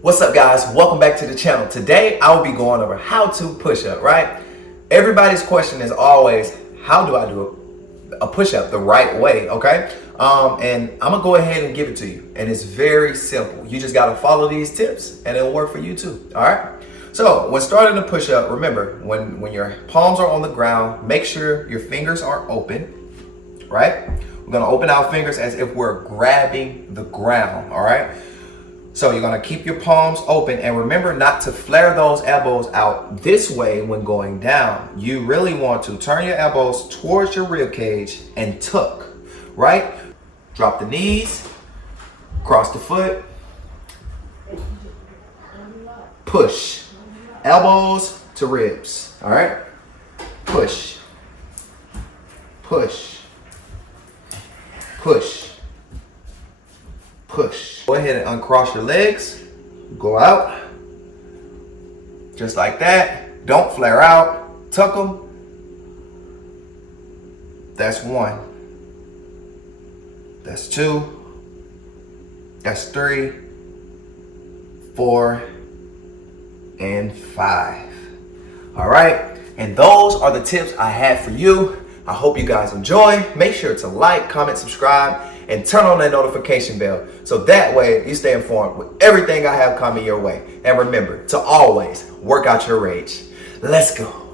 What's up, guys? Welcome back to the channel. Today I will be going over how to push up, right? Everybody's question is always, how do I do a push up the right way, okay? And I'm gonna go ahead and give it to you. And it's very simple. You just gotta follow these tips and it'll work for you too, all right? So when starting a push up, remember, when your palms are on the ground, make sure your fingers are open, right? We're gonna open our fingers as if we're grabbing the ground, all right? So you're gonna keep your palms open and remember not to flare those elbows out this way when going down. You really want to turn your elbows towards your rib cage and tuck, right? Drop the knees, cross the foot, push. Elbows to ribs, all right? Push, push, push, push. Go ahead and uncross your legs, go out, just like that. Don't flare out, tuck them. That's one, that's two, that's three, 4, and 5. All right, and those are the tips I had for you. I hope you guys enjoy. Make sure to like, comment, subscribe, and turn on that notification bell so that way you stay informed with everything I have coming your way. And remember to always work out your rage. Let's go.